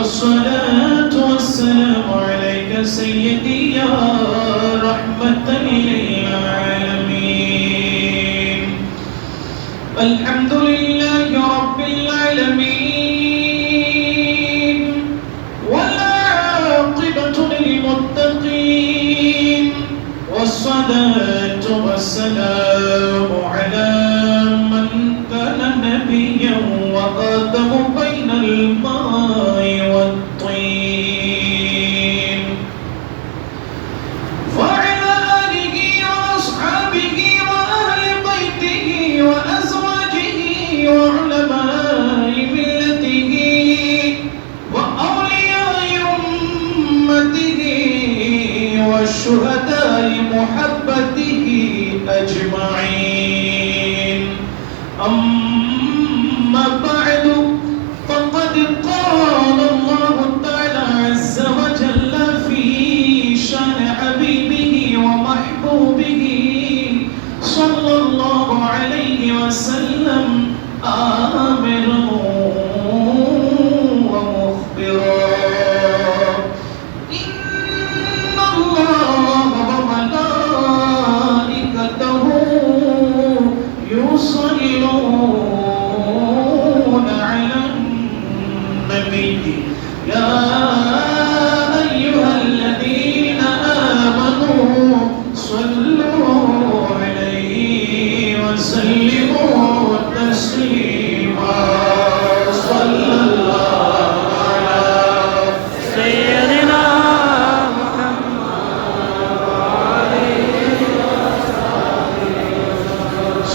الصلاة والسلام عليك سيدي يا رحمة للعالمين. الحمد لله رب العالمين والعاقبة للمتقين والصلاة والسلام على من كان نبيا وآدم بين الماء والطين وعلى آله وأصحابه وأهل بيته وأزواجه وعلماء ملته وأولياء أمته والشهداء محبته أجمعين. أما بعد فقد قال الله تعالى عز وجل في شان حبيبه ومحبوبه صلى الله عليه وسلم آمرا ومخبرا: إن الله وملائكته يصلون على النبي يا أيها الذين آمنوا صلوا عليه وسلموا تسليما. صلى الله على سيدنا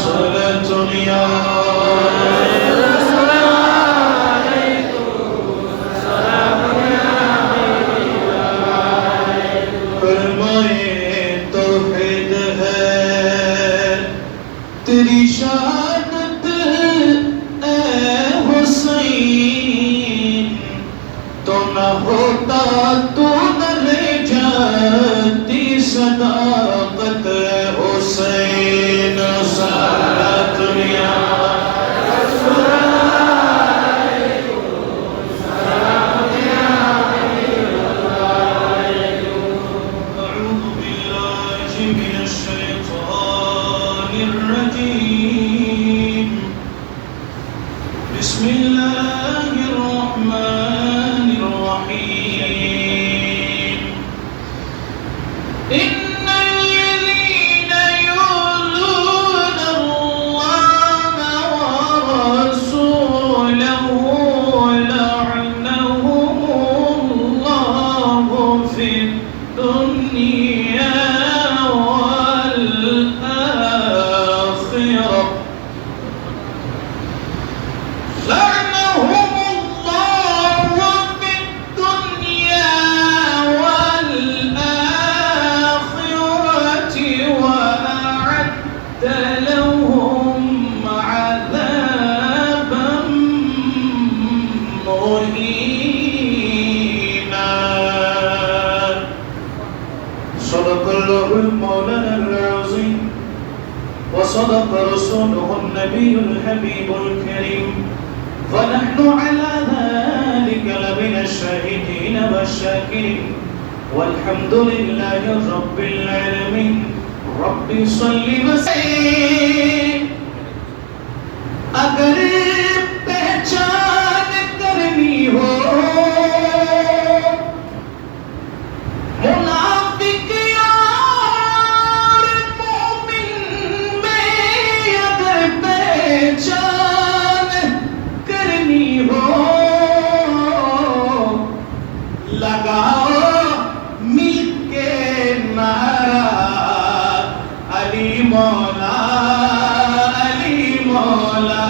صلاة يا तौहीद है तेरी शहादत ए हुसैन, तो न होता तो न ले जाती सदाकत हुसैन। सलात या أعوذ بالله من الشيطان الرجيم. بسم الله الرحمن الرحيم. إن الذين يؤذون الله ورسوله لعنهم الله في الدنيا والآخرة. لعنهم الله في الدنيا والآخرة وأعد لهم عذابا مهينا. صدق الله مولانا العظيم وصدق رسوله النبي الحبيب الكريم، ونحن على ذلك لمن الشاهدين والشاكرين، والحمد لله رب العالمين. رب صل وسلم. अगर पहचान करनी हो मुनाफिक और मोमिन में, अगर पहचान करनी हो लगाओ मिलके नारा अली मौला, अली मौला।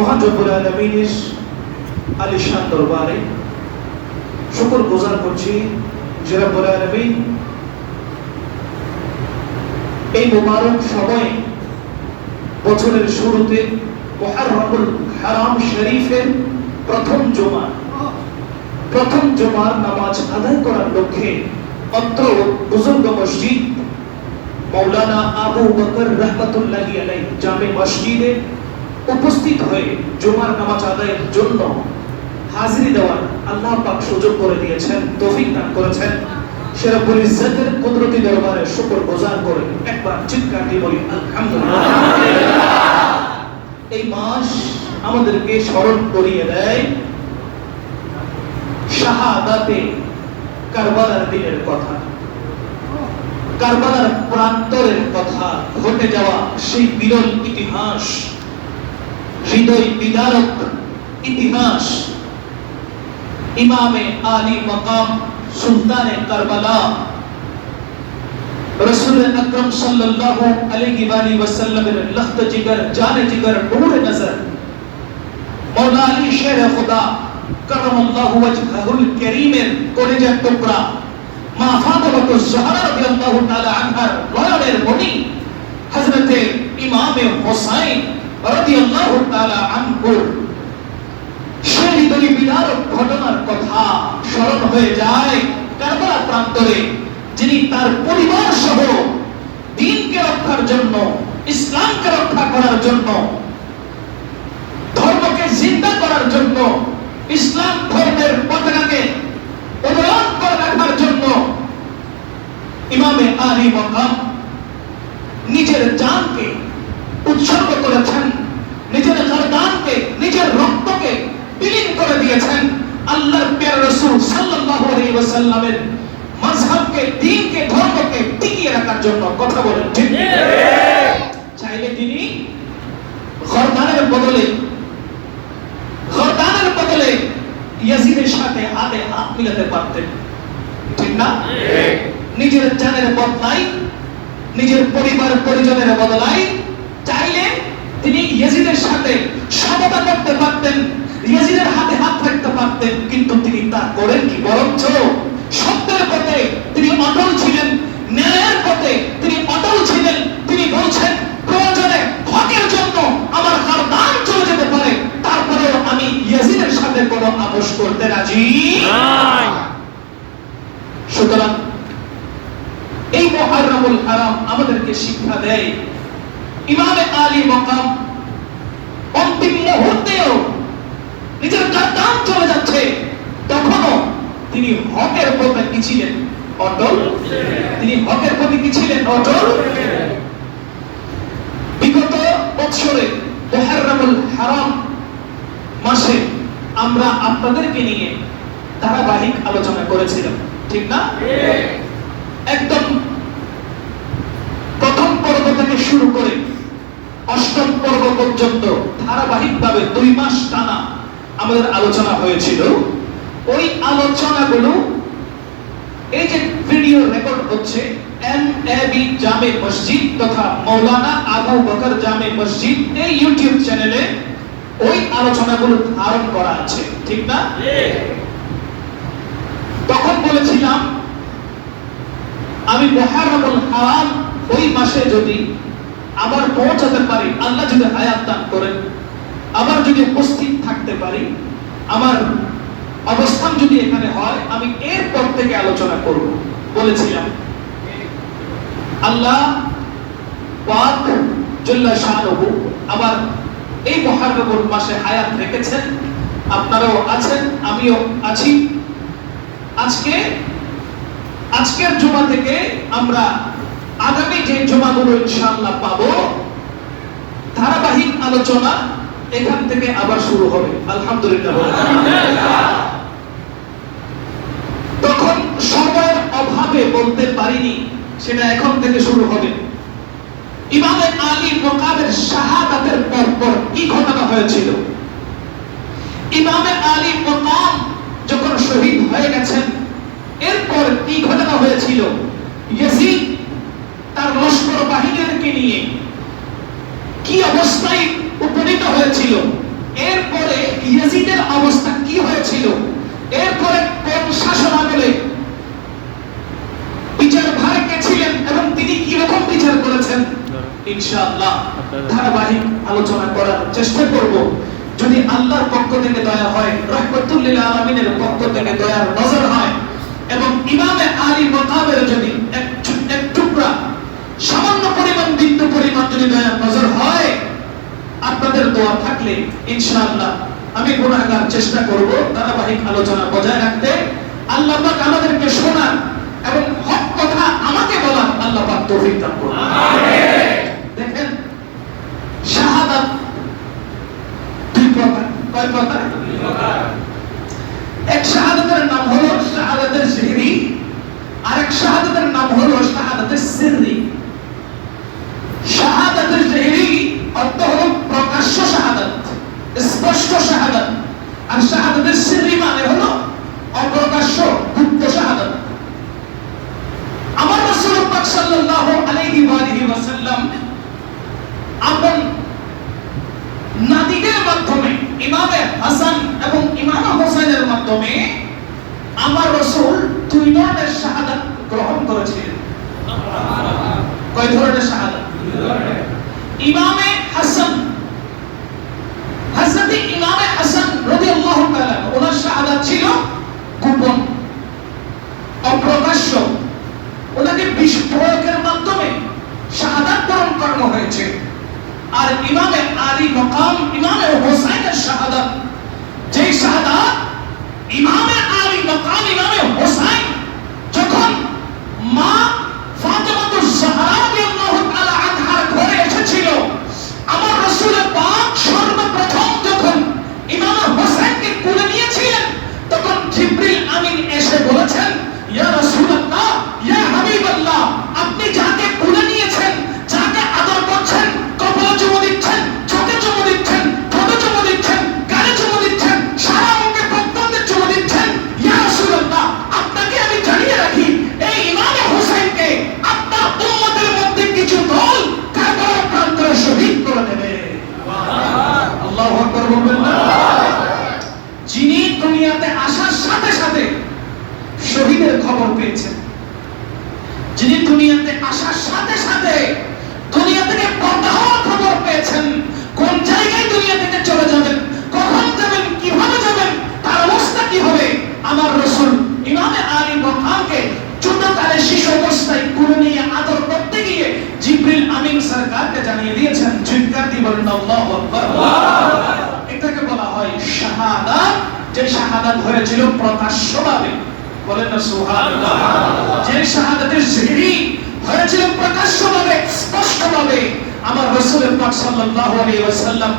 মহান রব্বুল আলামিনের আলিশান দরবারে শুকর গুজার করছি যে রব্বুল আলামিন এই মুবারক সময়ে বছরের শুরুতে মুহররমুল হারাম শরীফের প্রথম জুমার নামাজ আদায় করার লক্ষ্যে অত্র বুজুর্গ মসজিদ মাওলানা আবু বকর রহমাতুল্লাহি আলাইহি জামে মসজিদে উপস্থিত হয়ে জুমার নামাজ আদায়ের জন্য হাজিরি দেওয়ার আল্লাহ পাক সুযোগ করে দিয়েছেন, তৌফিক দান করেছেন। সে রব্বুল ইজ্জতের কুদরতি দরবারে শুকর গুজার করে একবার চিৎকার দিয়ে বলি আলহামদুলিল্লাহ। এই মাস আমাদেরকে স্মরণ করিয়ে দেয় শাহাদাতে কারবালার দিনের কথা, কারবালার প্রান্তরের কথা, ঘটে যাওয়া সেই বিরল ইতিহাস, হৃদয় বিদারক ইতিহাস। ইমামে আলী মাকাম সুলতানে কারবালা রাসূল আকরাম সাল্লাল্লাহু আলাইহি ওয়াসাল্লামের লখত জিগর, জানে জিগর, নূর নজর মাওলা আলী শের খুদা কররামাল্লাহু ওয়াজহাহুল কারীমের কলিজার টুকরা মা ফাতিমাতুজ জাহরা রাদিয়াল্লাহু তাআলা আনহার নয়নের মণি হযরতে ইমামে হুসাইন রাদিয়াল্লাহু তাআলা আনহু সেই হৃদয় বিদারক ঘটনার কথা স্মরণ হয়ে যায় কারবালা প্রান্তরে, যিনি তার পরিবার সহ দ্বীনকে রক্ষার জন্য, ইসলামকে রক্ষা করার জন্য, ধর্মকে জিন্দা করার জন্য, ইসলাম ধর্মের পতাকাকে উন্নয়ন করে রাখার জন্য ইমামে আলী মাকাম নিজের জানকে উৎসর্গ করেছেন, নিজের গর্দানকে, নিজের রক্তকে বিলীন করে দিয়েছেন আল্লাহর প্রিয় রাসূল সাল্লাল্লাহু আলাইহি ওয়াসাল্লামের মাযহাবকে, দ্বীনকে, ধর্মকে টিকিয়ে রাখার জন্য। কথা বলেন ঠিক? চাইলে তিনি গর্দানের বদলে ইয়াজিদের সাথে হাতে হাত মিলাতে পারতেন, ঠিক না? নিজের জানের বদলাই, নিজের পরিবার পরিজনের বদলাই চাইলে তিনি ইয়াজিদের সাথে সমতা করতে পারতেন, ইয়াজিদের হাতে হাত রাখতে পারতেন, কিন্তু তিনি তা করেন কি? বরঞ্চ সত্যের পথে তিনি অটল ছিলেন, ন্যায়ের পথে তিনি অটল ছিলেন। তিনি বলছেন প্রয়োজনে হকের জন্য আমার গর্দান চলে যেতে পারে, তারপরেও আমি ইয়াজিদের সাথে কোনো আপোষ করতে রাজি নই। সুতরাং এই মুহররমুল হারাম আমাদেরকে শিক্ষা দেয় ইমামে আলী মাকাম অন্তিম মুহূর্তেও নিজের গর্দান চলে যাচ্ছে, তখনও তিনি হকের পথে কি ছিলেন? অটল। তিনি হকের পথে কি ছিলেন? অটল। বিগত বছরে মুহররমুল হারাম মাসে আমরা আপনাদেরকে নিয়ে ধারাবাহিক আলোচনা করেছিলাম, ঠিক না? একদম প্রথম পর্ব থেকে শুরু করে অষ্টম পর্ব পর্যন্ত ধারাবাহিকভাবে 2 মাস টানা আমাদের আলোচনা হয়েছিল। ওই আলোচনাগুলো এই যে ভিডিও রেকর্ড হচ্ছে এমএবি জামে মসজিদ তথা মাওলানা আবু বকর জামে মসজিদ এই ইউটিউব চ্যানেলে ওই আলোচনাগুলো ধারণ করা আছে, ঠিক না? তখন বলেছিলাম আমি মুহররমুল হারাম ওই মাসে যদি আবার পৌঁছাতে পারি, আল্লাহ যদি হায়াত দান করেন, আবার যদি উপস্থিত থাকতে পারি, আমার অবস্থান যদি এখানে হয়, আমি এরপর থেকে আলোচনা করব বলেছিলাম। আল্লাহ পাক জাল্লা শানুহু আবার এই মুহররমুল মাসে হায়াত রেখেছেন, আপনারাও আছেন, আমিও আছি। আজকের জুমা থেকে আমরা আগামী যে জুমাগুলো ইনশাআল্লাহ পাবো, ধারাবাহিক আলোচনা এখান থেকে আবার শুরু হবে। আলহামদুলিল্লাহ। তখন সময়ের অভাবে বলতে পারিনি, সেটা এখন থেকে শুরু হবে। ইমামে আলী মাকামের শাহাদাতের পর কি ঘটনা হয়েছিল? ইমামে আলী মাকাম যখন শহীদ হয়ে গেছেন, এরপর কি ঘটনা হয়েছিল? ইয়াজিদ তার লস্কর বাহিনীকে নিয়ে কি অবস্থায় উপনীত হয়েছিল? ইয়াজিদের অবস্থা কি হয়েছিল, এরপরে কোন শাসন আমলে বিচার ভারে কে ছিলেন এবং তিনি কি রকম বিচার করেছেন, ইনশাআল্লাহ ধারাবাহিক আলোচনা করার চেষ্টা করব। যদি আল্লাহর পক্ষ থেকে দয়া হয়, রহমতুল লিল আলামিনের পক্ষ থেকে দয়ার নজর হয় এবং ইমামে আলী মাকামের যদি এক টুকরা সামান্য পরিমাণ বিন্দু পরিমাণ যদি দয়ার নজর হয়, আপনাদের দোয়া থাকলে ইনশাআল্লাহ আমি গুনাহগার চেষ্টা করব ধারাবাহিক আলোচনা বজায় রাখতে। আল্লাহ পাক আমাদেরকে শোনার এবং হক কথা আমাকে বলার আল্লাহ পাক তৌফিক দান করুন। আমিন। দেখেন, শাহাদাত দুই প্রকার। কয় প্রকার? দুই প্রকার। এক শাহাদাতের নাম হলো শাহাদাতুল জিহরি, আর এক শাহাদাতের নাম হলো শাহাদাতুল সিররি। শাহাদাতুল জিহরি অর্থ হলো প্রকাশ্য শাহাদাত, স্পষ্ট শাহাদাত, আর শাহাদাতুল সিররি মানে হলো অপ্রকাশ্য গুপ্ত শাহাদাত। আমার রাসূল পাক সাল্লাল্লাহু আলাইহি ওয়া সাল্লাম আপন নাতিদের মাধ্যমে ইমামে হাসান এবং ইমামে হোসেনের মাধ্যমে আমার রাসূল দুই ধরনের শাহাদাত গ্রহণ করেছিলেন। কয় ধরনের শাহাদাত? দুই ধরনের। ইমামে হাসান, হযরত ইমামে হাসান রাদিয়াল্লাহু তাআলা ওনার শাহাদাত ছিল গোপন, অপ্রকাশ্য। ওনাকে বিষ প্রয়োগের মাধ্যমে শাহাদাত বরণ করানো হয়েছে। আর ইমামে আলী মাকাম, ইমামে হোসেনের শাহাদাত, যে শাহাদাত ইমামে আলী মাকাম, ইমামে হোসেন যখন মা ফাতেমাতুজ জাহরা রাদিয়াল্লাহু তাআলা আনহার ঘরে এসেছিল, আমার রাসূল পাক সর্বপ্রথম যখন ইমামে হোসেনকে কোলে নিয়েছিলেন, তখন জিবরিল আমিন এসে বলেছেন, ইয়া রাসূলুল্লাহ, ইয়া হাবিবাল্লাহ, আপনি যাকে কোলে নিয়েছেন, যাকে আদর করছেন, কপালে চুমু দিচ্ছেন, চোখে চুমু দিচ্ছেন, ঠোঁটে চুমু দিচ্ছেন, গালে চুমু দিচ্ছেন, সারা অঙ্গে প্রত্যঙ্গে চুমু দিচ্ছেন, ইয়া রাসূলুল্লাহ, আপনাকে আমি জানিয়ে রাখি, এই ইমামে হোসেনকে আপনার উম্মতের মধ্যে কিছু দল কারবালার প্রান্তরে শহীদ করে দেবে। আল্লাহু আকবার বলবেন না? যিনি দুনিয়াতে আসার সাথে সাথে শহীদের খবর পেয়েছেন, যিনি দুনিয়াতে আসার সাথে সাথে দুনিয়া থেকে পর্দা হওয়ার খবর পেয়েছেন, কোন জায়গায় দুনিয়া থেকে চলে যাবেন, কখন যাবেন, কিভাবে যাবেন, তার অবস্থা কি হবে, আমার রাসূল ইমামে আলী মাকামকে ছোটকালে শিশু অবস্থায় কোলে নিয়ে আদর করতে গিয়ে জিবরিল আমিন সরকারকে জানিয়ে দিয়েছেন। চিৎকার দিয়ে বলেন আল্লাহু আকবার। এটাকে বলা হয় শাহাদাত, যে শাহাদাত হয়েছিল প্রকাশ্যভাবে। বলেন না সুবহানাল্লাহ। যে শাহাদাতের জিহরি হয়েছিল প্রকাশ্যভাবে, স্পষ্টভাবে। আমার রাসূল পাক সাল্লাল্লাহু আলাইহি ওয়াসাল্লাম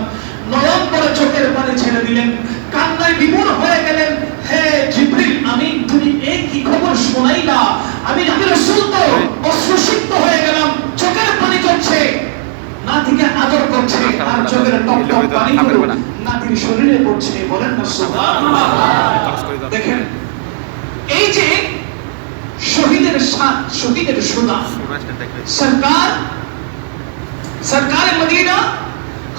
নয়ন করে চোখের পানি ছেড়ে দিলেন, কান্নায় বিমূঢ় হয়ে গেলেন। হে জিবরিল আমিন, তুমি এই কি খবর শোনাইলা? আমি রাসূল তো অশ্রুসিক্ত হয়ে গেলাম, চোখের পানি ঝরছে, নাতিকে আদর করছে আর চোখের টপ টপ পানিগুলো নাতির শরীরে পড়ছে। বলেন না সুবহানাল্লাহ। দেখেন, এই যে শহীদের সাথ, শহীদের সুদা সরকারে মদিনা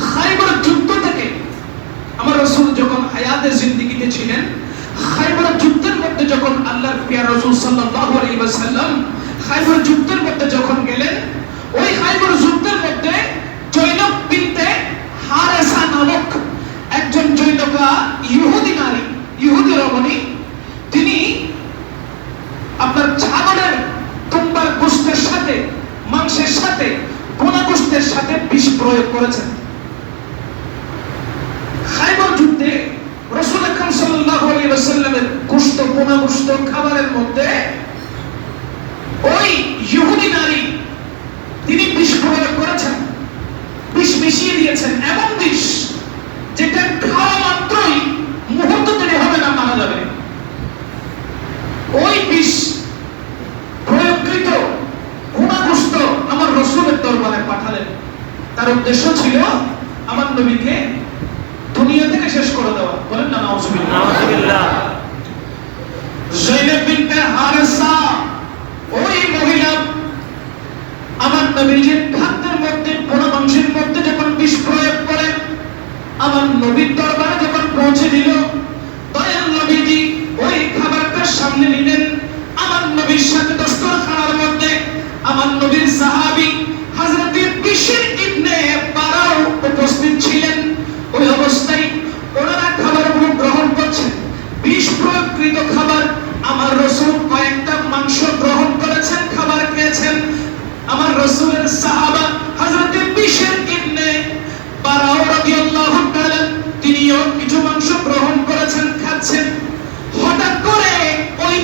খায়বর যুদ্ধ থেকে আমার রাসূল যখন হায়াতে জিন্দেগিতে ছিলেন, খায়বর যুদ্ধের মধ্যে যখন আল্লাহর প্রিয় রাসূল সাল্লাল্লাহু আলাইহি ওয়াসাল্লাম খায়বর যুদ্ধের মধ্যে যখন গেলেন, ওই খায়বর যুদ্ধের মধ্যে জয়নব বিনতে হারেসা নামক একজন জৈনকা ইহুদি নারী, ইহুদি রমণী, তিনি আপনার ছাগলের তুম্বার গোশতের সাথে, মাংসের সাথে, বোনা গোশতের সাথে বিষ প্রয়োগ করেছেন। খায়বর যুদ্ধে রাসূল আকরাম সাল্লাল্লাহু আলাইহি ওয়াসাল্লামের গোশত, বোনা গোশত খাবারের মধ্যে ওই ইহুদি নারী তিনি বিষ প্রয়োগ করেছেন, বিষ মিশিয়ে দিয়েছেন, এমন বিষ যেটা খাওয়া মাত্রই মুহূর্ত দেরি হবে না, মারা যাবে। ওই বিষ প্রয়োগকৃত বোনা গোশত আমার রাসূলের দরবারে পাঠালেন। তার উদ্দেশ্য ছিল আমার নবীকে দুনিয়া থেকে শেষ করে দেওয়া। বলেন না নাউজুবিল্লাহ। নাউজুবিল্লাহ। যায়েনব বিনতে হারেসা ওই মহিলা আমার নবীর খাদ্যের মধ্যে, বোনা মাংসের মধ্যে যখন বিষ প্রয়োগ করে আমার নবীর দরবারে যখন পৌঁছে পৌঁছে দিল। দয়াল নবীজি ওই খাবারটা সামনে নিলেন। আমার নবীর সাথে দস্তরখানার মধ্যে আমার নবীর সাহাবী হযরত বিশর ইবনে বারাও উপস্থিত ছিলেন। ওই অবস্থায় ওনারা খাবারগুলো গ্রহণ করছেন। বিষ প্রয়োগকৃত খাবার। আমার রাসূল কয়েকটা মাংস গ্রহণ করেছেন, খাবার খেয়েছেন। আমার রাসূলের সাহাবা হযরত বিশর ইবনে বারাও রাদিয়াল্লাহু তাআলা তিনিও কিছু মাংস গ্রহণ করেছেন, খাচ্ছেন। হঠাৎ করে ওই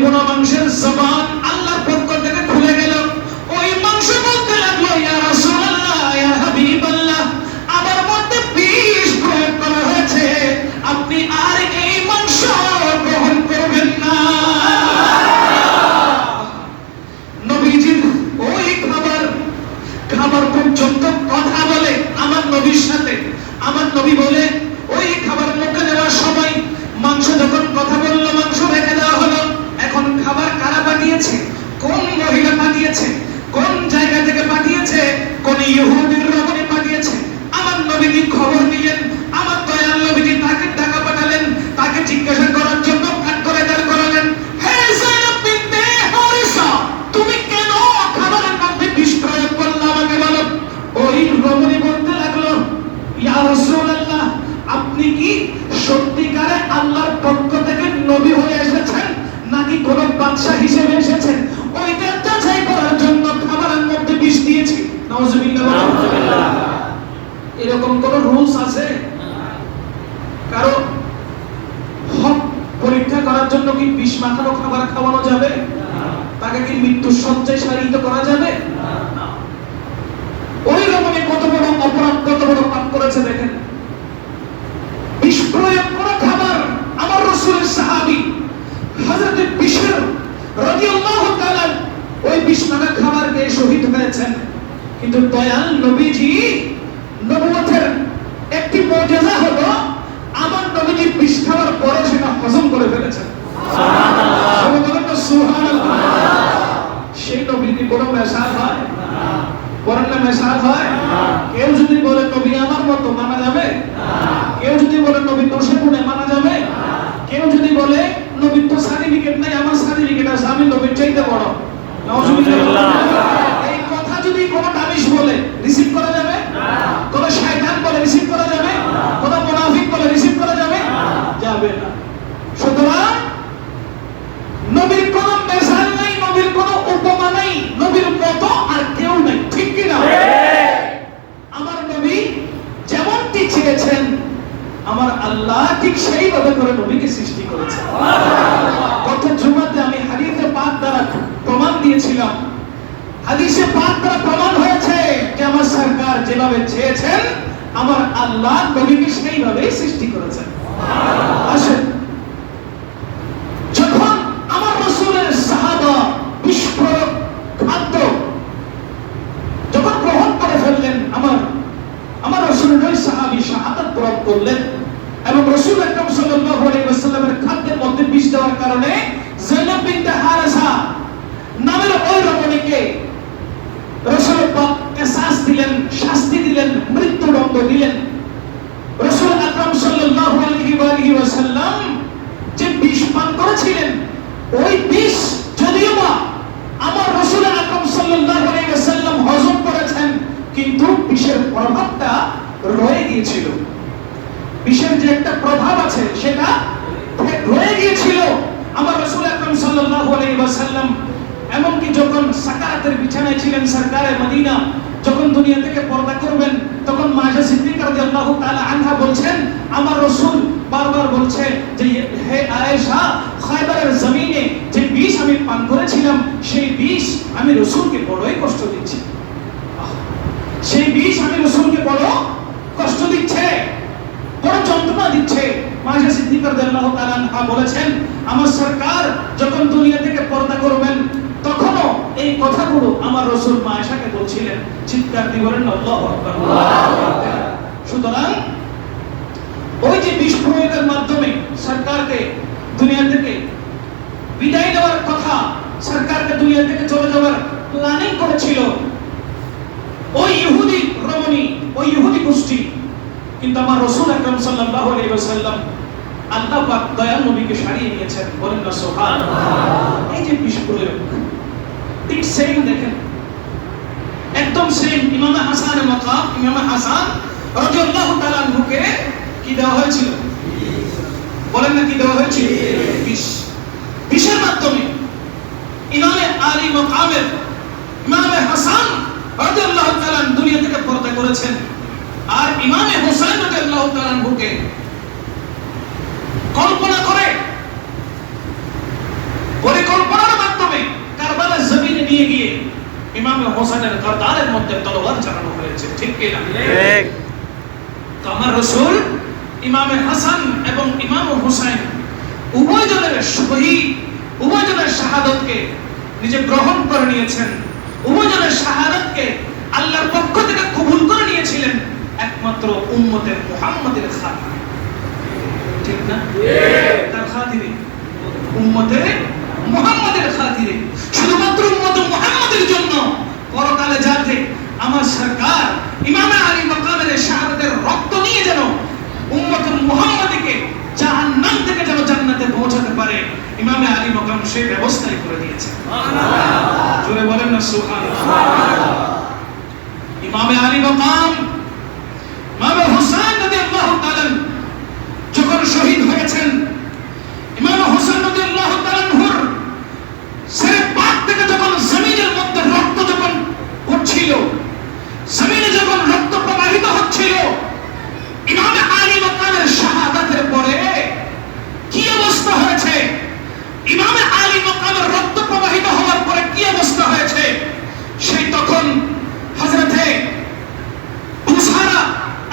বোনা মাংসের জবান আল্লাহর পক্ষ থেকে খুলে গেল। ওই মাংস বলতে লাগলো, ইয়া রাসূলুল্লাহ, ইয়া হাবিবাল্লাহ, আমার মধ্যে বিষ প্রয়োগ করা হয়েছে, আপনি আর এই মাংস গ্রহণ করবেন না। নবীজির ওই খাবার পর্যন্ত কথা বলে আমার নবীর সাথে। আমার নবী বলে ওই খাবার মুখে দেওয়ার সময় মাংস যখন কথা বললো, মাংস রেখে দেওয়া হলো। এখন খাবার কারা পাঠিয়েছে? কোন মহিলা পাঠিয়েছে? কোন জায়গা থেকে পাঠিয়েছে? কোন ইহুদির রমণী পাঠিয়েছে? আমার নবীজি খবর দিলেন। আমার দয়াল নবীজি তাকে টাকা পাঠালেন, তাকে জিজ্ঞাসা করার জন্য কাঠগড়ায় দাঁড় করালেন। হে যায়েদ বিনতে হারিসা, তুমি কেন খাবারের মধ্যে বিষ প্রয়োগ করলে আমাকে বলো। ওই রমণী বলতে লাগলো, ইয়া রাসূলুল্লাহ, আপনি কি সত্যিকারে আল্লাহর পক্ষ থেকে নবী হয়ে এসেছেন নাকি কোন বাদশা হিসেবে এসেছেন? ওইটা যাচাই করার জন্য খাবারের মধ্যে বিষ দিয়েছি। নাউজুবিল্লাহ। এরকম কোন রুলস আছে? কারো হক পরীক্ষা করার জন্য কি বিষ মাখানো খাবার খাওয়ানো যাবে? তাকে কি মৃত্যুর শয্যায় শায়িত করা যাবে? ওই রকমই কত বড় অপরাধ, কত বড় পাপ করেছে দেখেন। বিষ প্রয়োগ করা খাবার। আমার রাসূলের সাহাবী হযরত বিশর রাদিয়াল্লাহু তাআলা ওই বিষ মাখা খাবার খেয়ে শহীদ হয়েছেন। কিন্তু দয়াল নবীজি নবুয়তের একটি মুজিজা হলো আমার নবীজি বিষ খাওয়ার পরে সেটা হজম করে ফেলেছেন। সুবহানাল্লাহ। সুবহানাল্লাহ। সেই নবীজি কোনো মেসাল হয়? বলেন না মেসাল হয়? কেউ যদি বলে নবী আমার মতো, মানা যাবে? কেউ যদি বলে নবী দোষে গুণে, মানা যাবে? কেউ যদি বলে নবীর তো সার্টিফিকেট নাই, আমার সার্টিফিকেট আছে, আমি নবীর চাইতে বড়, নাউজুবিল্লাহ, এই কথা যদি কোনো দামিশ বলে রিসিভ করা যাবে? কোন শয়তান বলে রিসিভ করা যাবে? কোন মুনাফিক বলে রিসিভ করা যাবে? যাবে না। সুতরাং নবীর কোন মেসাল নাই, নবীর কোন উপমা নাই, নবীর মতো আর কেউ নাই। ঠিক কি না? আমার নবী যেমনটি চেয়েছেন আমার আল্লাহ ঠিক সেইভাবে করে নবীকে সৃষ্টি করেছেন। গত জুমাতে আমি হাদিসে পাক দ্বারা প্রমাণ দিয়েছিলাম। হাদিসে পাক দ্বারা প্রমাণ হয়েছে যে আমার সরকার যেভাবে চেয়েছেন আমার আল্লাহ নবীকে সেইভাবে সৃষ্টি করেছেন। আসেন, যখন আমার রাসূলের সাহাবা বিষ প্রয়োগ খাদ্য যখন গ্রহণ করে ফেললেন, আমার রাসূলের ওই সাহাবী শাহাদাত বরণ করলেন এবং রাসূল আকরাম সাল্লাল্লাহু আলাইহি ওয়াসাল্লামের খাদ্যের মধ্যে বিষ দেওয়ার কারণে যায়েদ বিনতে হারিসা নামের ওই রমণীকে রাসূল পাক কিসাস দিলেন, শাস্তি দিলেন, মৃত্যুদণ্ড দিলেন। রাসূল আকরাম সাল্লাল্লাহু আলাইহি ওয়াসাল্লাম যে বিষ পান করেছিলেন, ওই বিষ যদিও বা আমার রাসূল আকরাম সাল্লাল্লাহু আলাইহি ওয়াসাল্লাম হজম করেছেন, কিন্তু বিষের প্রভাবটা রয়ে গিয়েছিল। বিষের যে একটা প্রভাব আছে সেটা রয়ে গিয়েছিল। আমার রাসূল আকরাম সাল্লাল্লাহু আলাইহি ওয়াসাল্লাম এমনকি যখন সাকারাতের বিছানায় ছিলেন সরকারে মদিনা, যখন দুনিয়া থেকে পর্দা করবেন, তখন মায়েশা সিদ্দিকা রাদিয়াল্লাহু তাআলা আনহা বলছেন, আমার রাসূল বারবার বলছে যে হে আয়েশা, খায়বারের জমিনে যে বিষ আমি পান করেছিলাম সেই বিষ আমি রাসূলকে বড়ই কষ্ট দিচ্ছি। সেই বিষ আমি রাসূলকে বড় কষ্ট দিচ্ছে, বড় যন্ত্রণা দিচ্ছে। মায়েশা সিদ্দিকা রাদিয়াল্লাহু তাআলা আনহা বলেছেন, আমার সরকার যখন দুনিয়া থেকে পর্দা করবেন তখনও এই কথাগুলো আমার রাসূল মায়েশাকে বলছিলেন। চিৎকার দিয়ে বলেন আল্লাহু আকবার। সুতরাং ওই যে বিষ প্রয়োগের মাধ্যমে সরকারকে দুনিয়া থেকে বিদায় দেওয়ার কথা, সরকারকে দুনিয়া থেকে চলে যাওয়ার প্ল্যানিং করেছিল ওই ইহুদি রমণী কওমি, ওই ইহুদি গোষ্ঠী। কিন্তু আমার রাসূল আকরাম সাল্লাল্লাহু আলাইহি ওয়াসাল্লাম আল্লাহ পাক দয়াল নবীকে সারিয়ে নিয়েছেন। বলেন না সুবহানাল্লাহ। এই যে বিস্ফোরক ঠিক সেম দেখেন, একদম সেম। ইমাম হাসান মাকাম, ইমাম হাসান রাদিয়াল্লাহু তাআলা আনহুকে কি দেওয়া হয়েছিল? বলেন না কি দেওয়া হয়েছিল? বিষের মাধ্যমে ইমামে আলী মাকামের ইমামে হাসান রাদিয়াল্লাহু তাআলা দুনিয়া থেকে পর্দা করেছেন। আর ইমামে হুসাইন রাদিয়াল্লাহু তাআলা আনহুকে কল্পনা করে পরিকল্পনার মাধ্যমে কারবালার জমিনে নিয়ে গিয়ে ইমাম হোসেনের গর্দানের মধ্যে তলোয়ার চালানো হয়েছে। ঠিক কি না? ঠিক। তো আমার রাসূল ইমামে হাসান এবং ইমাম হোসেন উভয়জনের শহীদ, উভয়জনের শাহাদাতকে নিজে গ্রহণ করে নিয়েছেন। উভয়জনের শাহাদাতকে আল্লাহর পক্ষ থেকে কবুল করে নিয়েছিলেন একমাত্র উম্মতের মুহাম্মাদের খাতিরে। ঠিক না? তার খাতিরে, উম্মতে মুহাম্মাদের খাতিরে, শুধুমাত্র উম্মতে মুহাম্মাদের জন্য পরকালে যাতে আমার সরকার ইমামে আলী মাকামের শাহাদাতের রক্ত নিয়ে যেন উম্মতে মুহাম্মাদীকে জাহান্নাম থেকে যেন জান্নাতে পৌঁছাতে পারে, ইমামে আলী মাকাম সেই ব্যবস্থাই করে দিয়েছে। সুবহানাল্লাহ। জোরে বলেন না সুবহানাল্লাহ। ইমামে আলী মাকাম ইমাম হুসাইন রাদিয়াল্লাহু তাআলা যখন শহীদ হয়েছেন, ইমাম হুসাইন রাদিয়াল্লাহু তাআলা আনহুর সিরে পাক থেকে যখন জমিনের মধ্যে রক্ত যখন পড়ছিল, জমিনে যখন রক্ত প্রবাহিত হচ্ছিল, ইমামে আলী মাকামের শাহাদাতের পরে কি অবস্থা হয়েছে, ইমামে আলী মাকামের রক্ত প্রবাহিত হওয়ার পরে কি অবস্থা হয়েছে, সেই তখন হযরতে বুসারা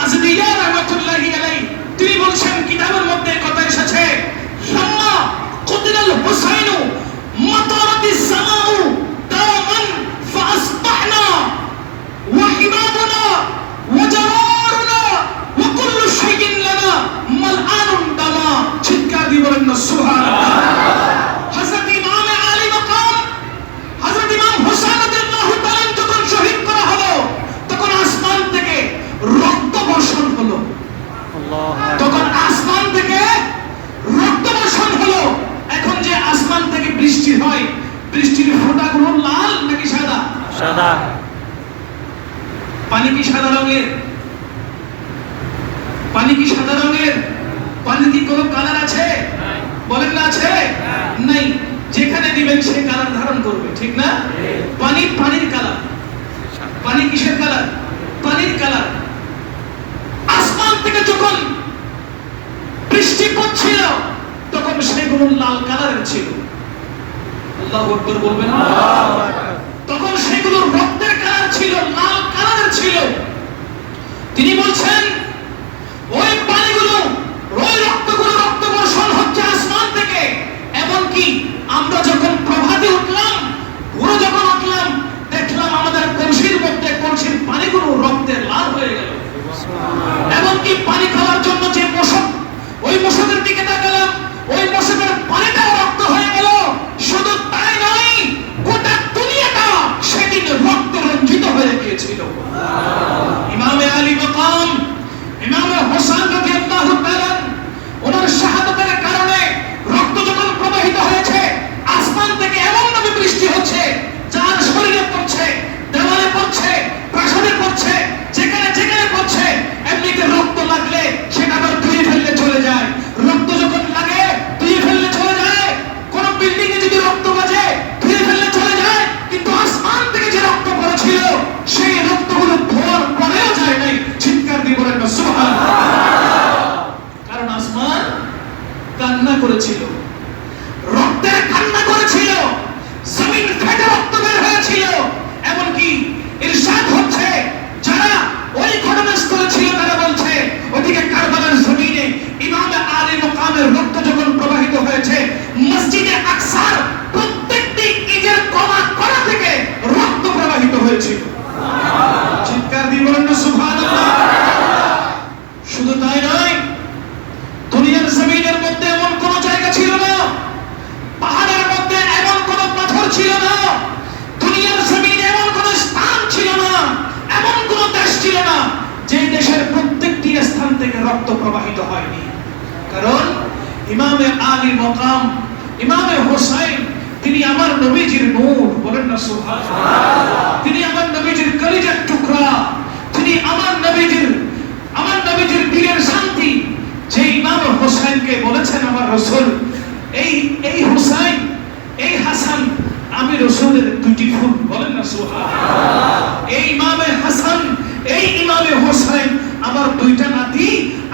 আজদিয়া রাহমাতুল্লাহি আলাইহি তিনি বলছেন, কিতাবের মধ্যে কথা এসেছে, লাম্মা কুতিলাল হুসাইনু মাতারাতিস সামাউ দামান ফাসবাহনা ওয়া হিমাবুনা ওয়া জাওয়ারুনা ওয়া কুল্লু শাইইন লানা মালআনুন দামা। চিৎকার দিয়ে বলেন না সুবহানাল্লাহ। হযরত ইমাম আলী মাকাম, হযরত ইমাম হুসাইন রাদিয়াল্লাহু তাআলা যখন শহীদ করা হলো, তখন আসমান থেকে রক্ত বর্ষণ হলো। তখন আসমান থেকে রক্ত বর্ষণ হলো। এখন যে আসমান থেকে বৃষ্টি হয়, বৃষ্টির ফোঁটাগুলো লাল নাকি সাদা? সাদা। পানি কি সাদা রঙের? পানি কি সাদা রঙের? পানি কি কোনো কালার আছে? বলেন না আছে? নাই। যেখানে দিবেন সে কালার ধারণ করবে। ঠিক না? পানি পানির কালার। পানি কিসের কালার? পানির কালার। আসমান থেকে যখন বৃষ্টি পড়ছিল, তখন সেগুলো লাল কালারের ছিল। আল্লাহু আকবার বলবেন না? তখন সেগুলো রক্তের কালার ছিল, লাল কালারের ছিল। তিনি বলছেন, ওই পানিগুলো, ওই রক্তগুলো, রক্ত বর্ষণ হচ্ছে আসমান থেকে। এমনকি আমরা যখন প্রভাতে উঠলাম, ভোরে যখন উঠলাম, দেখলাম আমাদের কলসির মধ্যে কলসির পানিগুলো রক্তের লাল হয়ে গেল। এমনকি পানি খাওয়ার জন্য যে মশক, ওই মশকের দিকে তাকালাম, ওই মশকের পানিটাও রক্ত হয়ে গেল। শুধু তাই নয়, গোটা দুনিয়াটা সেদিন রক্ত রঞ্জিত হয়ে গিয়েছিল। রক্ত প্রবাহিত হয়নি। কারণ ইমামে আলী মকাম, ইমামে হোসাইন, তিনি আমার নবীজির নূর, বলেন না সুবহানাল্লাহ। তিনি আমার নবীজির কলিজার টুকরা, তিনি আমার নবীজির দিলের শান্তি। যে ইমামে হোসাইনকে বলেছেন আমার রাসূল, এই হোসাইন, এই হাসান আমি রাসূলের দুটি ফুল, বলেন না সুবহানাল্লাহ। এই ইমামে হাসান, এই ইমামে হোসাইন আমার দুইটা নাতি,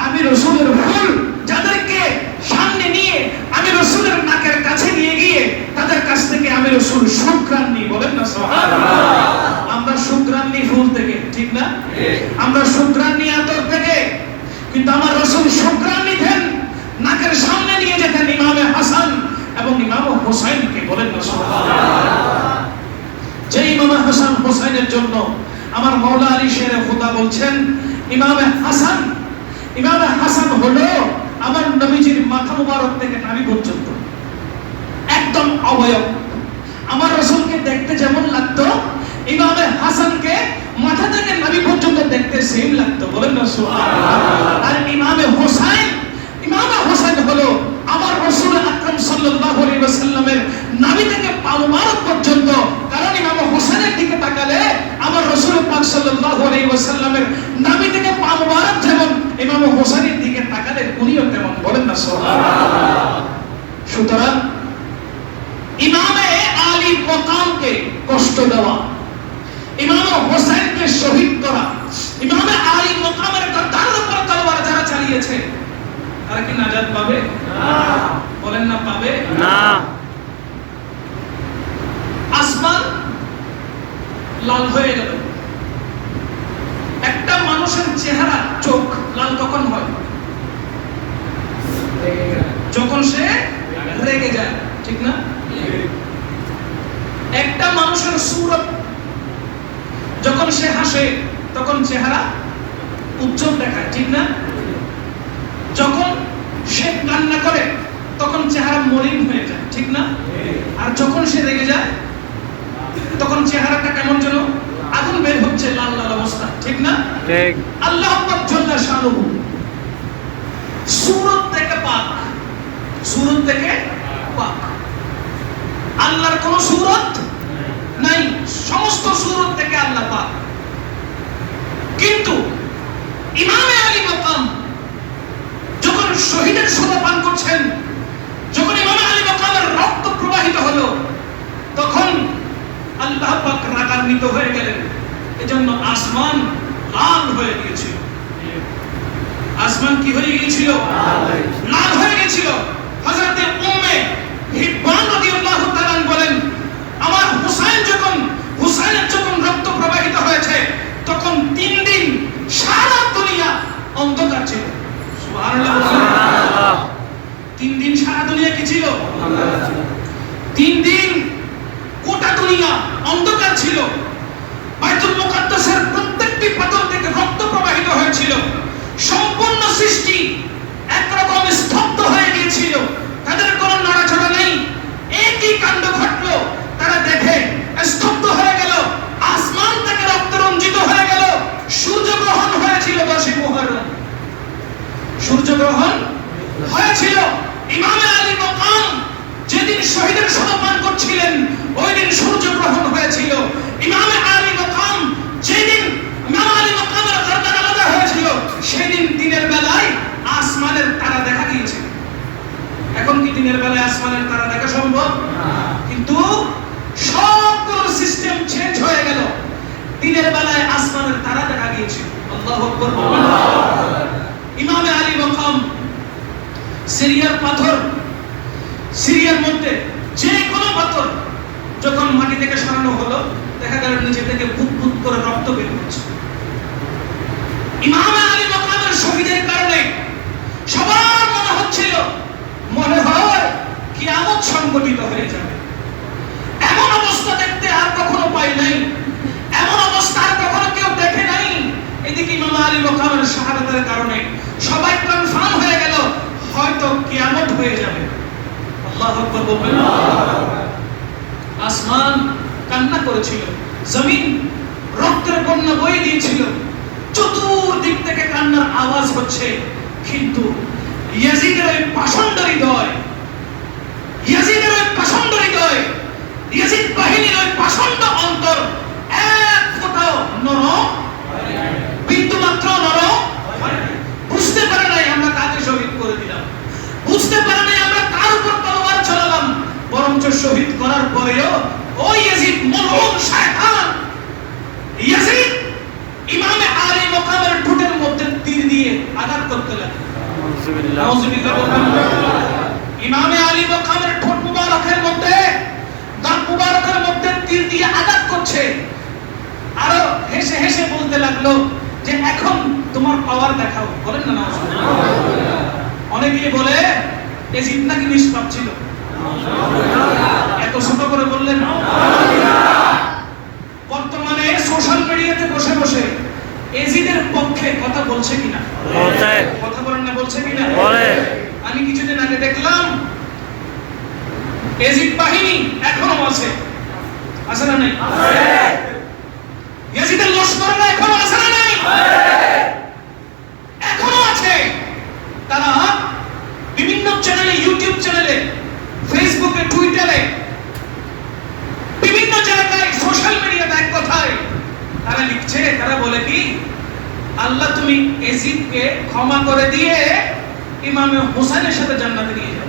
আমি রাসূলের ফুল, যাদেরকে সামনে নিয়ে আমি রাসূলের নাকের কাছে নিয়ে গিয়ে তাদের কাছ থেকে আমি রাসূল শুকরান নিই, বলেন না সুবহানাল্লাহ। আমরা শুকরান নিই ফুল থেকে, ঠিক না? আমরা শুকরান নিই আতর থেকে, কিন্তু আমার রাসূল শুকরান নিতেন নাকের সামনে নিয়ে যেতেন ইমামে হাসান এবং ইমামে হোসাইনকে, বলেন না সুবহানাল্লাহ। যে ইমামে হাসান হোসাইনের জন্য আমার মাওলা আলী শেরে খুদা বলছেন, ইমামে হাসান হলো আমার নবীজির মাথা মুবারক থেকে নাভি পর্যন্ত একদম অবয়ব। আমার রাসূলকে দেখতে যেমন লাগতো, ইমামে হাসানকে মাথা থেকে নাভি পর্যন্ত দেখতে সেম লাগতো, বলেন না সুবহানাল্লাহ। আর ইমামে হোসাইন হলো আমার রাসূল আকরাম সাল্লাল্লাহু আলাইহি ওয়াসাল্লামের নাভি থেকে পা মুবারক পর্যন্ত। কারণ ইমামে হোসেনের দিকে তাকালে আমার রাসূল পাক সাল্লাল্লাহু আলাইহি ওয়াসাল্লামের নাভি থেকে পা মুবারক যেমন, ইমামে হোসেনের দিকে তাকালে উনিও তেমন, বলেন না সুবহানাল্লাহ। সুতরাং ইমামে আলী মকামকে কষ্ট দেওয়া, ইমামে হোসেনকে শহীদ করা, ইমামে আলী মকামের গর্দানের উপর তলোয়ার যারা চালিয়েছে তারা কি নাজাত পাবে? না, বলেন না পাবে না। আসমান লাল হয়ে গেল। একটা মানুষের চেহারা, চোখ লাল কখন হয়? যখন সে রেগে যায়, ঠিক না? একটা মানুষের সূরত যখন সে হাসে তখন চেহারা উজ্জ্বল দেখায়, ঠিক না? যখন সে কান্না করে তখন চেহারা মলিন হয়ে যায়, ঠিক না? আর যখন সে রেগে যায় তখন চেহারাটা কেমন যেন আগুন বের হচ্ছে, লাল লাল অবস্থা, ঠিক না? ঠিক। আল্লাহ পাক জাল্লা শানুহু সূরত থেকে পাক, সূরত থেকে পাক। আল্লাহর কোন সূরত নাই, সমস্ত সূরত থেকে আল্লাহ পাক। কিন্তু ইমামে আলী মাকাম যখন শহীদের সোনা পান করছেন, যখন ইমামে আলী মাকামের রক্ত প্রবাহিত হলো, তখন আল্লাহ পাক রাগান্বিত হয়ে গেলেন। এজন্য আসমান লাল হয়ে গিয়েছিল। আসমান কি হয়ে গিয়েছিল? লাল হয়ে গিয়েছিল। হযরতে উম্মে হিব্বান রাদিয়াল্লাহু তাআলা বলেন, আমার হুসাইনের যখন রক্ত প্রবাহিত হয়েছে তখন 3 দিন সারা দুনিয়া অন্ধকার ছিল। সুবহানাল্লাহ। 3 দিন সারা দুনিয়া কি ছিল? অন্ধকার ছিল। 3 দিন গোটা দুনিয়া অন্ধকার ছিল। বাইতুল মুকাদ্দাসের প্রত্যেকটি পাথর থেকে রক্ত প্রবাহিত হয়েছিল। সম্পূর্ণ সৃষ্টি একরকম স্তব্ধ হয়ে গিয়েছিল, তাদের কোনো নড়াচড়া নেই। একই কাণ্ড ঘটলো, তারা দেখে স্তব্ধ হয়ে গেল। আসমান থেকে রক্ত রঞ্জিত হয়ে গেল। সূর্যগ্রহণ হয়েছিল 10 মুহররম, সূর্যগ্রহণ হয়েছিল। ইমামে আলী মাকাম যেদিন শহীদের সোনা পান করছিলেন ওই দিন সূর্যগ্রহণ হয়েছিল। ইমামে আলী মাকাম যেদিন ইমাম আলী মাকামের গর্দান আলাদা হয়েছিল সেদিন দিনের বেলায় আসমানের তারা দেখা গিয়েছিল। এখন কি দিনের বেলায় আসমানের তারা দেখা সম্ভব? কিন্তু সবগুলো সিস্টেম চেঞ্জ হয়ে গেল, দিনের বেলায় আসমানের তারা দেখা গিয়েছিল। আল্লাহু আকবার। ইমামে আলী মাকাম সিরিয়ার পাথর, সিরিয়ার মধ্যে যে কোনো পাথর যখন মাটি থেকে সরানো হলো দেখা গেল নিচে থেকে বুদবুদ করে রক্ত বের হচ্ছে। ইমামে আলী মাকামের শহীদের কারণে সবার মনে হচ্ছিল, মনে হয় কিয়ামত সংঘটিত হয়ে যাবে। এমন অবস্থা দেখতে আর কখনো পাই নাই, এমন অবস্থা আর কখনো কেউ দেখে নাই। এদিকে ইমাম আলী মাকামের শাহাদাতের কারণে সবাই কনফার্ম হয়ে গেল হয়তো কিয়ামত হয়ে যাবে। আল্লাহু আকবার বলবেন। আসমান কান্না করেছিল, জমিন রক্তের বন্যা বয়ে দিয়েছিল, চতুর্দিক থেকে কান্নার আওয়াজ হচ্ছে। কিন্তু ইয়াজিদের ওই পাষণ্ড হৃদয়, ইয়াজিদের ওই পাষণ্ড হৃদয়, ইয়াজিদ বাহিনীর ওই পাষণ্ড অন্তর এক ফোঁটাও নরম, বিন্দু মাত্র নরম বুঝতে পারে নাই আমরা কাকে শহীদ করে দিলাম, বুঝতে পারে নাই আমরা কার উপর তলোয়ার চালালাম। বরঞ্চ শহীদ করার পরেও ওই ইয়াজিদ মলউন শয়তান ইয়াজিদ ইমামে আলী মকামের ঠোঁটের মধ্যে তীর দিয়ে আঘাত করতে লাগে। নাউজুবিল্লাহ। ইমামে আলী মকামের ঠোঁট মুবারকের মধ্যে, দাঁত মুবারকের মধ্যে তীর দিয়ে আঘাত করছে। আর হেসে হেসে বলতে লাগলো যে এখন তোমার পাওয়ার দেখাও। বলেন না নাউজুবিল্লাহ। অনেকেই বলে ইয়াজিদ নাকি নিষ্পাপ ছিল। এত ছোট করে বললেন। বর্তমানে সোশ্যাল মিডিয়াতে বসে বসে ইয়াজিদের পক্ষে কথা বলছে কিনা? বলছে। কথা বলেন না, বলছে কিনা? বলে। আমি কিছুদিন আগে দেখলাম ইয়াজিদ বাহিনী এখনো আছে, আছে না নাই? আছে। ইয়াজিদের লস্কররা এখনো আছে না নাই? আছে। এখনো আছে। তারা বিভিন্ন চ্যানেলে, ইউটিউব চ্যানেলে, ফেসবুকে, টুইটারে, বিভিন্ন জায়গায় সোশ্যাল মিডিয়াতে এক কথায় তারা লিখছে, তারা বলে কি আল্লাহ তুমি ইয়াজিদকে ক্ষমা করে দিয়ে ইমামে হোসেনের সাথে জান্নাতে নিয়ে যাও।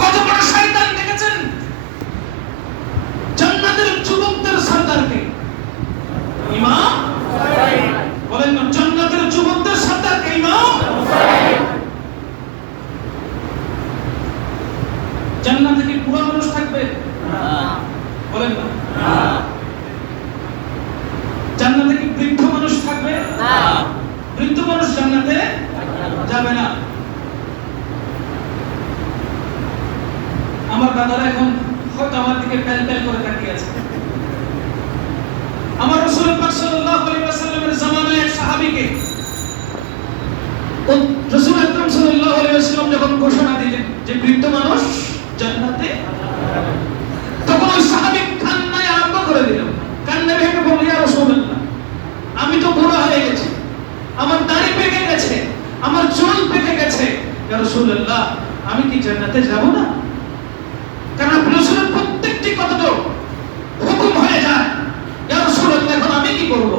কত বড় শয়তান দেখেছেন? জান্নাতের যুবকদের সরদারকে ইমাম বলেন না, জান্নাতের যুবকদের সরদারকে ইমাম। জান্নাতে কি পুরো মানুষ থাকবে? বলেন না। জান্নাতে কি বৃদ্ধ মানুষ থাকবে? বৃদ্ধ মানুষ জান্নাতে যাবে না। আমার দাদারা এখন হয়তো আমার দিকে প্যাল প্যাল করে তাকিয়ে আছে। আমার রাসূল পাক সাল্লাল্লাহু আলাইহি ওয়াসাল্লামের জামানায় এক সাহাবীকে রাসূল আকরাম সাল্লাল্লাহু আলাইহি ওয়াসাল্লাম যখন ঘোষণা দিলেন যে বৃদ্ধ মানুষ জান্নাতে, তখন ওই সাহাবী কান্নায় আরম্ভ করে দিল। কান্না ভেঙে বলল, ইয়া রাসূলুল্লাহ, আমি তো বুড়া হয়ে গেছি, আমার দাড়ি পেকে গেছে, আমার চুল পেকে গেছে, ইয়া রাসূলুল্লাহ আমি কি জান্নাতে যাব না? কারণ রাসূলের প্রত্যেকটি কথা তো হুকুম হয়ে যায়। ইয়া রাসূলুল্লাহ এখন আমি কি করব?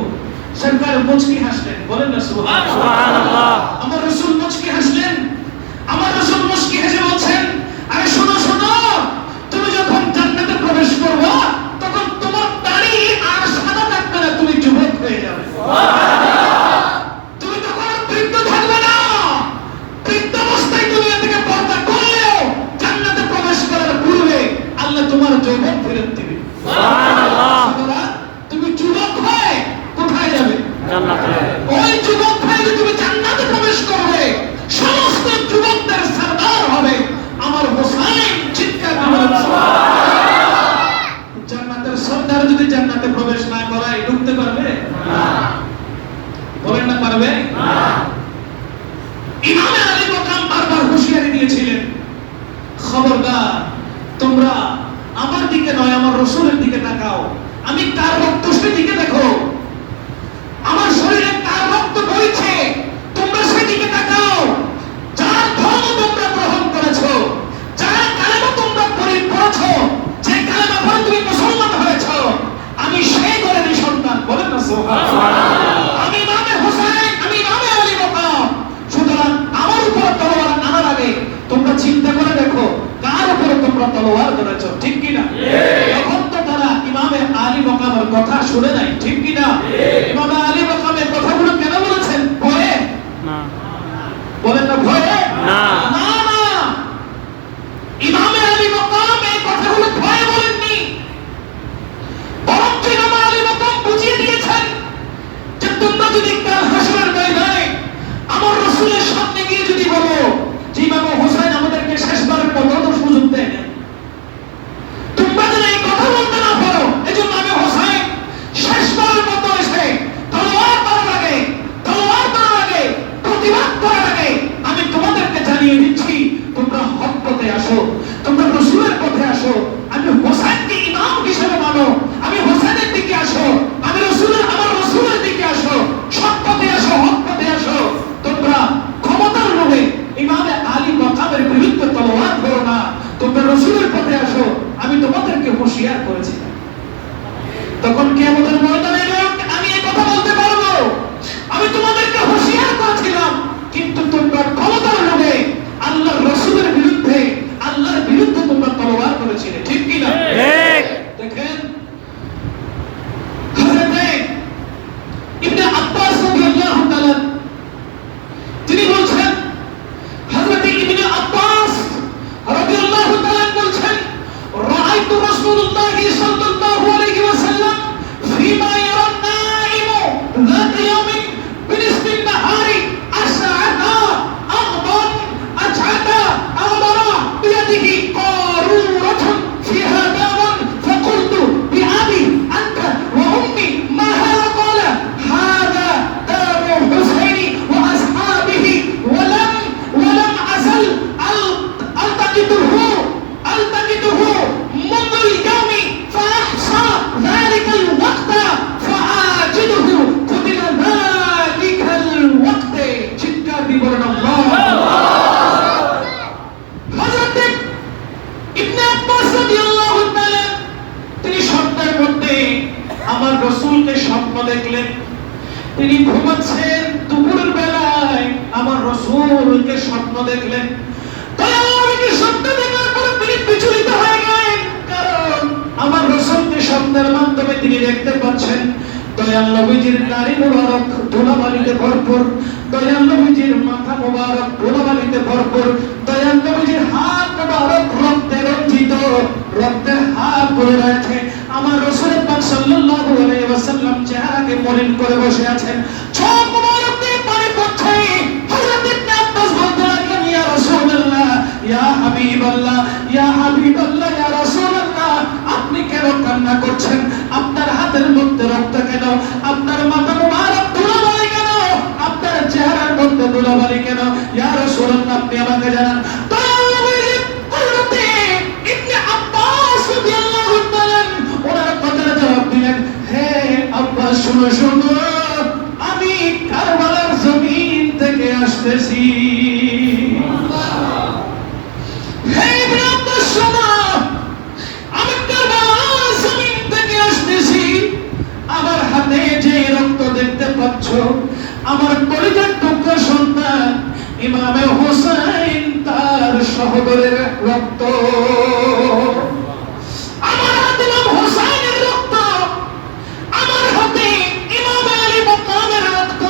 সরকার মুচকি হাসলেন। বলেন না সুবহানাল্লাহ। আমার রাসূল মুচকি হাসলেন। আমার রাসূল মুচকি হেসে বলছেন, আরে শোনো শোনো, তুমি যখন জান্নাতে প্রবেশ করবে তখন তোমার দাড়ি আর সাদা থাকবে না, তুমি যুবক হয়ে যাবে। তুমি তখন আর বৃদ্ধ থাকবে না। বৃদ্ধ অবস্থায় দুনিয়া থেকে পর্দা করলেও জান্নাতে প্রবেশ করার পূর্বে আল্লাহ তোমার যৌবন ফেরত দিবে। সুবহানাল্লাহ। তুমি যুবক হয়ে কোথায় যাবে? জান্নাতে। ওই যুবক হয়ে তুমি জান্নাতে প্রবেশ করবে, সমস্ত যুবকদের সরদার হবে আমার হোসেন। চিৎকার করে জান্নাতের সরদার যদি জান্নাতে প্রবেশ না করায় ঢুকতে পারবে না? বলেন না পারবে না। ইমাম আলী মাকাম বারবার হুঁশিয়ারি দিয়েছিলেন, খবরদার তোমরা আমার দিকে নয় আমার রাসূলের দিকে তাকাও। আমি কার রক্ত সেদিকে দেখো, আমার শরীরে কার রক্ত বইছে তোমরা সেদিকে তাকাও। যার ধর্ম তোমরা গ্রহণ করেছো, যার কালেমা তোমরা পড়েছো, যে কালেমা পড়ে তুমি মুসলমান হয়েছো, আমি সেই ঘরের সন্তান। বলেন না সুবহানাল্লাহ। আমি ইমামে হোসেন, আমি ইমামে আলী মাকাম। সুতরাং আমার উপর তলোয়ার আনার আগে তোমরা চিন্তা করে দেখো কার উপরে তোমরা তলোয়ার ধরেছো। ঠিক কি না? এখন তো তারা ইমামে আলী মাকামের কথা শুনে নাই। ঠিক কি না? ইমামে আলী মাকামের কথাগুলো কেন বলেছেন? ভয়ে না। বলেন না ভয়ে না। না না, ইমামে আলী মাকাম এই কথাগুলো ভয়ে বলেননি, বরং ইমামে আলী মাকাম বুঝিয়ে দিয়েছেন যে তোমরা যদি কাল হাসরের ময়দানে আমার রাসূলের সামনে গিয়ে যদি বলো যে ইমাম হোসেন আমাদেরকে শেষবারের মতো সুযোগ দেন, তোমরা যদি এই কথা বলতে না পারো, এজন্য আমি হোসেন শেষবারের মতো এসে হুঁশিয়ার করেছিলাম। তখন কিয়ামতের ময়দানে আমি এই কথা বলতে পারবো, আমি তোমাদেরকে হুঁশিয়ার করেছিলাম, কিন্তু তোমরা ক্ষমতার লোভে আল্লাহর রাসূলের বিরুদ্ধে, আল্লাহর বিরুদ্ধে তোমরা তলোয়ার করেছিলে, ঠিক কি না? ঠিক। দেখেন হযরতে ইবনে আব্বাস রাদিয়াল্লাহু তাআলা তিনি বলছেন, হযরতে ইবনে আব্বাস রাদিয়াল্লাহু তাআলা বলছেন, রাআইতু রাসূলুল্লাহি সাল্লাল্লাহু আলাইহি ওয়াসাল্লাম ফীমা ইয়ারা নাইমু যাত ইয়াউমিন বিনিসফিন নাহারি আসআদা আগবান আজআদা আগবারা বিয়াদিহি কারুরাতুন ফিহা দামান ফাকুলতু বিআবি আনতা ওয়া উম্মি মা হাযা ক্বালা হাযা দামু হুসাইনি ওয়া আসহাবিহি ওয়ালাম আযাল ألتقطه منذ اليوم فأحصى ذلك الوقت فآجده قتل ذلك الوقت চিৎকার দিবেন আল্লাহ। হযরত ইবনে আব্বাস রাদিয়াল্লাহু তাআলা তিনি স্বপ্নের মধ্যে আমার রাসূলকে স্বপ্ন দেখলেন, তিনি ঘুমাচ্ছেন, দুপুরের বেলায় আমার রাসূলকে স্বপ্ন দেখলেন। তাকে স্বপ্ন দেখার পরে তিনি বিচলিত হয়ে গেলেন, কারণ আমার রাসূলকে স্বপ্নের মাধ্যমে তিনি দেখতে পাচ্ছেন দয়াল নবীজির নারী মুবারক ধুলাবালিতে ভরপুর, দয়াল নবীজির মাথা মুবারক ধুলাবালিতে ভরপুর, দয়াল নবীজির হাত মুবারক রক্তে রঞ্জিত, রক্তের হাত পড়ে রয়েছে। আমার রাসূল পাক সাল্লাল্লাহু আলাইহি ওয়াসাল্লাম চেহারাকে মলিন করে বসে আছেন, চোখ মুবারক দিয়ে পানি পড়ছে। হযরত ইবনে আব্বাস বলতে লাগলেন, ইয়া রাসূলুল্লাহ, ইয়া হাবিবাল্লাহ, ইয়া হাবিবাল্লাহ, ইয়া রাসূলুল্লাহ, আপনি কেন কান্না করছেন? আপনার হাতের মধ্যে রক্ত কেন? আপনার মাথা মুবারক ধুলাবালি কেন? আপনার চেহারার মধ্যে ধুলাবালি কেন? ইয়া রাসূলুল্লাহ, আপনি আমাকে জানান। দয়াল নবী হযরত ইবনে আব্বাস রাদিয়াল্লাহু তাআলা ওনার কথার জবাব দিলেন, হে আব্বাস, শুনো শুনো, আমি কারবালার জমিন থেকে আসতেছি। হে ইবনে আব্বাস, শোনো, আমি কারবালার জমিন থেকে আসতেছি। আমার হাতে যে রক্ত দেখতে পাচ্ছ, আমার কলিজার টুকরা সন্তান ইমামে হোসেন তার সহোদরের রক্ত। আমার হাতে ইমাম হোসেনের রক্ত, আমার হাতে ইমাম আলী মাকামের রক্ত,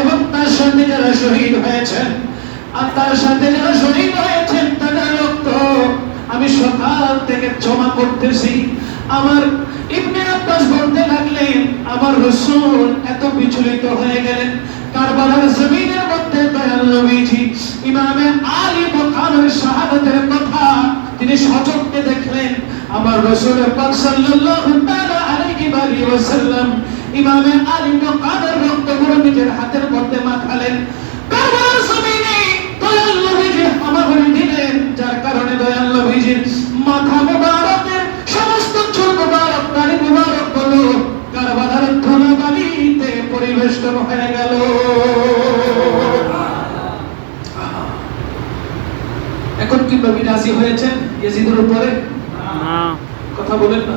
এবং তার সাথে যারা শহীদ হয়েছেন, আর তার সাথে যারা শহীদ হয়েছেন তাদের রক্ত আমি সকাল থেকে জমা করতেছি। আমার ইবনে আব্বাস বলতে লাগলেন, আমার রাসূল এত বিচলিত হয়ে গেলেন, কারবালার জমিনের মধ্যে দয়াল নবীজি ইমামে আলী মাকামের শাহাদাতের কথা তিনি সচক্ষে দেখলেন। আমার রাসূল পাক সাল্লাল্লাহু তাআলা আলাইহি ওয়াসাল্লাম ইমামে আলী মাকামের রক্তগুলো নিজের হাতের মধ্যে মাখালেন। কারবালার জমিনে দয়াল নবীজি হামাগুড়ি দিলেন, যার কারণে দয়াল নবীজির মাথা মুবারকের সমস্ত চুল মুবারক, নারী মুবারক গুলো কারবালার ধুলাবালিতে পরিবেষ্টন হয়ে গেল। এখন কি নবী রাজি হয়েছেন ইয়াজিদের উপরে? না। কথা বলেন না।